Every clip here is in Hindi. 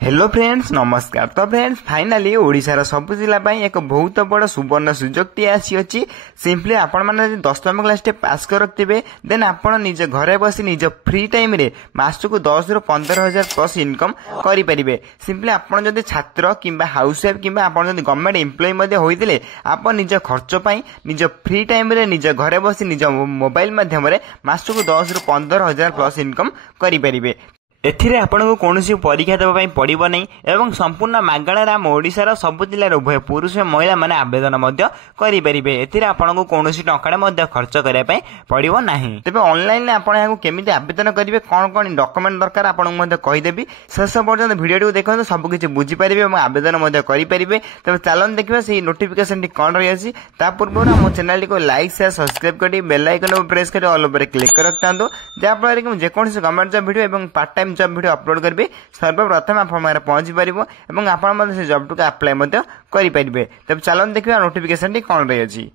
हेलो फ्रेंड्स नमस्कार। तो फ्रेंड्स फाइनाली ओडिशार सब जिला एक बहुत बड़ सुवर्ण सुजोग टी आसी सिंपली आपण मैंने 10वीं क्लास टे पास कर रखिए देन आपण निज घरे बसी निज फ्री टाइम रे मासक 10 ରୁ 15,000 प्लस इनकम करें। सिंपली आपण जदि छात्र कि हाउस वाइफ कि गवर्नमेंट एम्प्लॉय होते आप निज खर्च पाई निज फ्री टाइम रे निज घरे बसी निज मोबाइल माध्यम मासक 10 ରୁ 15,000 प्लस इनकम करें। एथिरे आपको कौन परीक्षा देवाई पड़ो नहीं एवं संपूर्ण मागणार आम ओडिशार सब जिले उभय पुरुष महिला माने आवेदन करें। एथिरे आपको कौन टका खर्च करने पड़ो ना। तेज ऑनलाइन आपको केमी आवेदन करेंगे कौन कौन डॉक्यूमेंट दरकार आपको कहीदेवी शेष पर्यटन भिडियो देखो सबकि बुझीपारे और आवेदन करेंगे। तेज चलन देखा से नोटिफिकेशन टी कौन रही है पूर्व आम चैनल को लाइक शेयर सब्सक्राइब कर बेल आइकन प्रेस कर ऑल ओवर क्लिक कर रखता जहाँफल कि जेकोसी गवर्नमेंट जॉब वीडियो और part time job video upload करेंगे सर्वप्रथम आप पहुंची पार और आप जॉब टू अप्लाई करेंगे। तब चलन देखिए नोटिफिकेशन टी कौन रही है।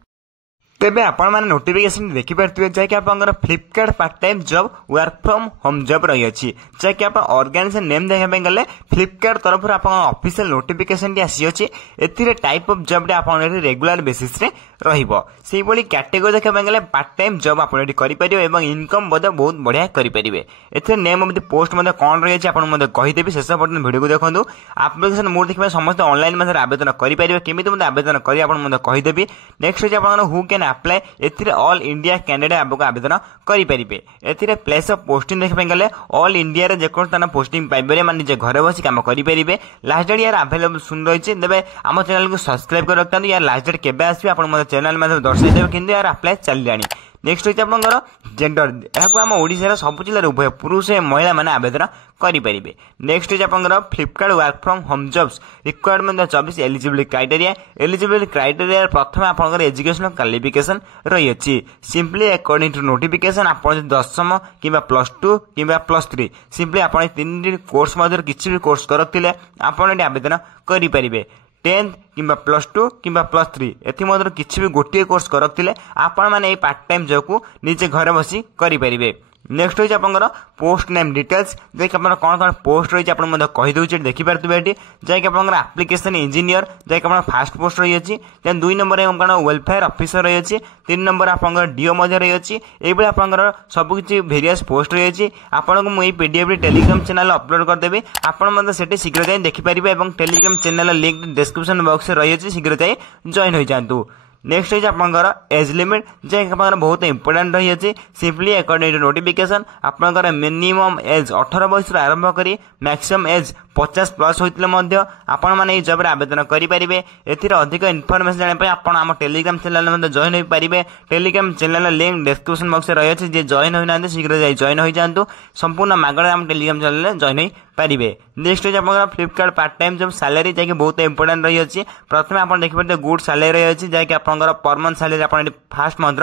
तेबे आपण माने नोटिफिकेशन देखि पारथिबे जैकि आपनकर Flipkart part time job work from home job रही अछि जैकि आप ऑर्गेनाइजेशन नेम देखा पे गले फ्लिपकार्ट तरफ आपन ऑफिशियल नोटिफिकेशन टी आसी अछि। एथिरे टाइप ऑफ जॉब टे आपन रेगुलर बेसिस रे रहिबो सेही बोली कैटेगरी देखा पे गले पार्ट टाइम जॉब आपन एटी करि परिबो एवं इनकम बद बहुत बढ़िया करि परिबे। एथिरे नेम ऑफ द पोस्ट मध्ये कोन रही अछि आपन मध्ये कहि देबी शेष पर्यंत वीडियो को देखंतु। एप्लीकेशन मोड देखिबा समस्त ऑनलाइन मध्ये आवेदन करि परिबे केमिति मध्ये आवेदन करि आपन मध्ये कहि देबी। नेक्स्ट अछि आपन हु कैन अप्लाई एथिरे ऑल इंडिया कैंडिडेट आपको आवेदन करेंगे। एथिरे प्लेस ऑफ पोस्टिंग देखा गले ऑल इंडिया रे जेको स्थान पोस्टिंग पाइबे माने जे घरे बसी काम करेंगे। लास्ट डेट यार अवेलेबल सुन रही है तेज आम चैनल को सब्सक्राइब कर रखता यार लास्ट डेट केबे आसबे आपन चैनल में दर्शाई देबे किंतु यार अप्लाई चलिलानी। नेक्स्ट होची आपनकर जेंडर याकू आम ओडिशा सब जिले उभय पुरुष महिला माने आवेदन करेंगे। नेक्स्ट होची आपनकर Flipkart work from home jobs requirement 24 eligibility criteria प्रथम आपनकर एजुकेशनल क्वालिफिकेशन रही अछि। सिंपली अकॉर्डिंग टू नोटिफिकेशन आपन 10वीं कि +2 कि +3 सिंपली आपन तीन कोर्स मध्य किसी भी कोर्स करथिले आपन आवेदन करेंगे। 10th कि +2 कि +3 एथि किसी भी गोटे कोर्स करथिले आपण माने पार्ट टाइम जॉब को निजे घरे बसी करेंगे। नेक्स्ट होची आपनकर पोस्ट नेम डिटेल्स जैक आपन कौन कौन पोस्ट रही आपन मध्ये कहि दउछि देखि पारतबे एटी जैक आपनकर एप्लीकेशन इंजीनियर जैक आपन फास्ट पोस्ट रही अछि। देन 2 नंबर रे आपन वेलफेयर ऑफिसर रही अछि। 3 नंबर आपनकर डीओ मध्ये रही अछि। एबे आपनकर सब किछि वेरियस पोस्ट रही अछि। आपन को मई पीडीएफ रे टेलीग्राम चैनल अपलोड कर देबे आपन मध्ये सेठी शीघ्र जाई देखि पारिबे एवं Telegram channel link description box रे रही अछि शीघ्र जाई जॉइन हो जांतु। नेक्स्ट होची आपनकर एज लिमिट जे बहुत इंपोर्टेंट रही है। सिंपली अकॉर्डिंग टू नोटिफिकेशन आपनकर मिनिमम एज 18 वर्ष आरंभ करी मैक्सिमम एज 50 प्लस होते आपण मैंने जॉब आवेदन करेंगे। एथिरे अधिक इनफॉरमेशन जानापी आपण आम टेलीग्राम चैनल में जॉइन हो पारे। Telegram channel link description box रही है जे जॉइन होना शीघ्र जाई जॉइन हो जातु संपूर्ण मागणा आम टेलीग्राम चैनल जॉइन हो पारे। नेक्स्ट होची आपनकर Flipkart part time job salary जैकि बहुत इंपोर्टेंट रही है। प्रथम आप देखिए गुड सैलरी रही है जैकि आपनकर पर मंथ सैलरी आप फास्ट मंथ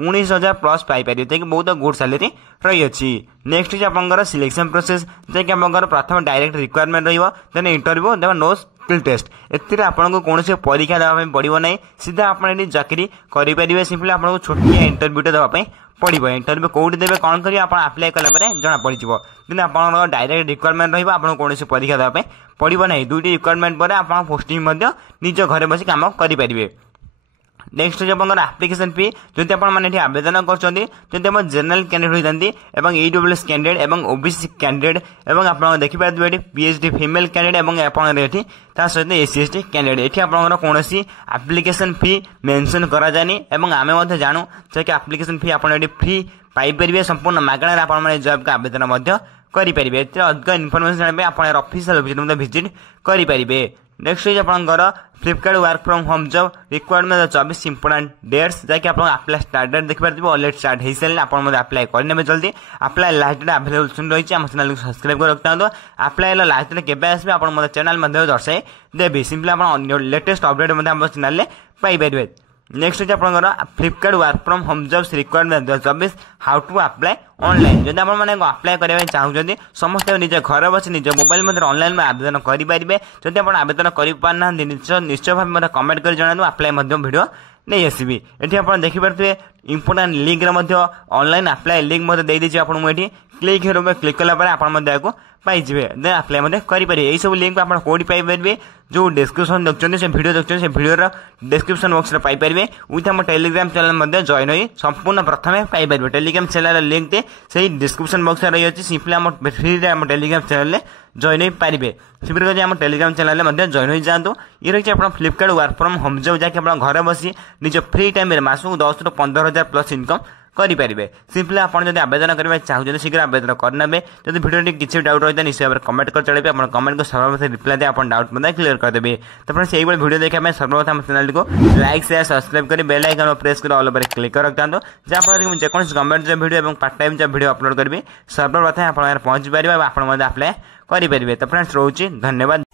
19,000 प्लस पाइपर जैकि बहुत गुड सैलरी रही है। नेक्स्ट होची आपनकर सिलेक्शन प्रोसेस जैकि आपनकर प्रथम डायरेक्ट रिक्वायरमेंट रहिबो then interview then no skill test एथिरे आपनको कौन से परीक्षा देवा पड़ो ना सीधा आपन चाकरी करेंगे। सिंपली आपको छोटिया इंटरव्यू देवा पड़ो इंटरव्यू कौटी देवे कौन करेंगे आप अप्लाई कलापर जना पड़ कि आप डायरेक्ट रिक्वायरमेंट रहा आपको कौन से परीक्षा देवा पड़ो ना। 2टी रिक्वायरमेंट पर आप पोस्टिंग निज घर बस कम करेंगे। नेक्स्ट जो एप्लिकेशन फी जदि आपने आवेदन कर जनरल कैंडिडेट होता है ईडब्ल्यूएस कैंडिडेट और ओबीसी कैंडिडेट और आप देखिए पीएचडी फीमेल कैंडिडेट और आपठी सहित एससी एसटी कैंडिडेट ये आप कौन एप्लिकेशन फी मेंशन करा जानी और आम जानू जे एप्लिकेशन फी आप फ्री पाइपर संपूर्ण मागणार आप जॉब का आवेदन करेंगे। अधिक इनफॉरमेशन जानापी आप ऑफिशियल वेबसाइट विजिट करेंगे। नेक्स्ट होची आपनकर Flipkart work from home job requirement 24 important dates जैकि आप अप्लाई स्टार्ट डेट देखि पारथिबो ऑलरेडी स्टार्ट हो सारे आप अप्लाई करने जल्दी अप्लाई लास्ट डेट अवेलेबल सुन रही है। आम चैनल को सब्सक्राइब कर रखता अप्लाई लास्ट डेट केबे आसबे आप चैनल में दर्शाई देबी। सिंपली आप लेटेस्ट अपडेट आम चैनल पाइपर। नेक्स्ट होची आपनकर Flipkart work from home jobs requirement 2024 how to apply online जब आप अप्लाई करने चाहते समस्त निज घर बस निज मोबाइल मध्य ऑनलाइन में आवेदन करेंगे। जब आप आवेदन करना निश्चय भाव कमेंट कर जनातु अप्लाई वीडियो नहीं आसबी। ये आप देखिपे important link online apply link दे दीजिए आपको क्लिक हिरो में क्लिक कला आप पाइबे देन अप्लाई करेंगे। यही सब लिंक आप कौटी पाइपर जो डिस्क्रिप्शन देखते से वीडियो देखते से वीडियो डिस्क्रिप्शन बॉक्स में पाइपर विथ आम टेलीग्राम चैनल जॉइन हो संपूर्ण प्रथम पाइपर। टेलीग्राम चैनल लिंक से डिस्क्रिप्शन बॉक्स रही है सिंपली आम फ्री आम टेलीग्राम चैनल जॉइन हो पारे सिंपली आम टेलीग्राम चैनल जॉइन हो जातु। ये रही आप Flipkart work from home job जैसे आप घर बसी निज फ्री टाइम मासक 10 ରୁ 15,000 प्लस इनकम करेंगे। सिंपली आपड़ जब आवेदन करने चाहते शीघ्र आवेदन करने जब वीडियो किसी डाउट रही है निश्चय भाव में कमेंट कर चलेंगे। आप कमेंट को सर्वप्रथम रिप्लाई दे आप डाउट क्लियर करदेवे। तो फ्रेंड्स यही वीडियो देखा सर्वप्रथम चैनल को लाइक शेयर सब्सक्राइब कर बेल आइकन प्रेस कर ऑल पर क्लिक कर रखता जहाँफल मुझे जेकोसी गवर्नमेंट जॉब वीडियो और part time job video upload करी सर्वप्रथम आप पहुंची पारे आप अप्लाई करेंगे। तो फ्रेंड्स रोचे धन्यवाद।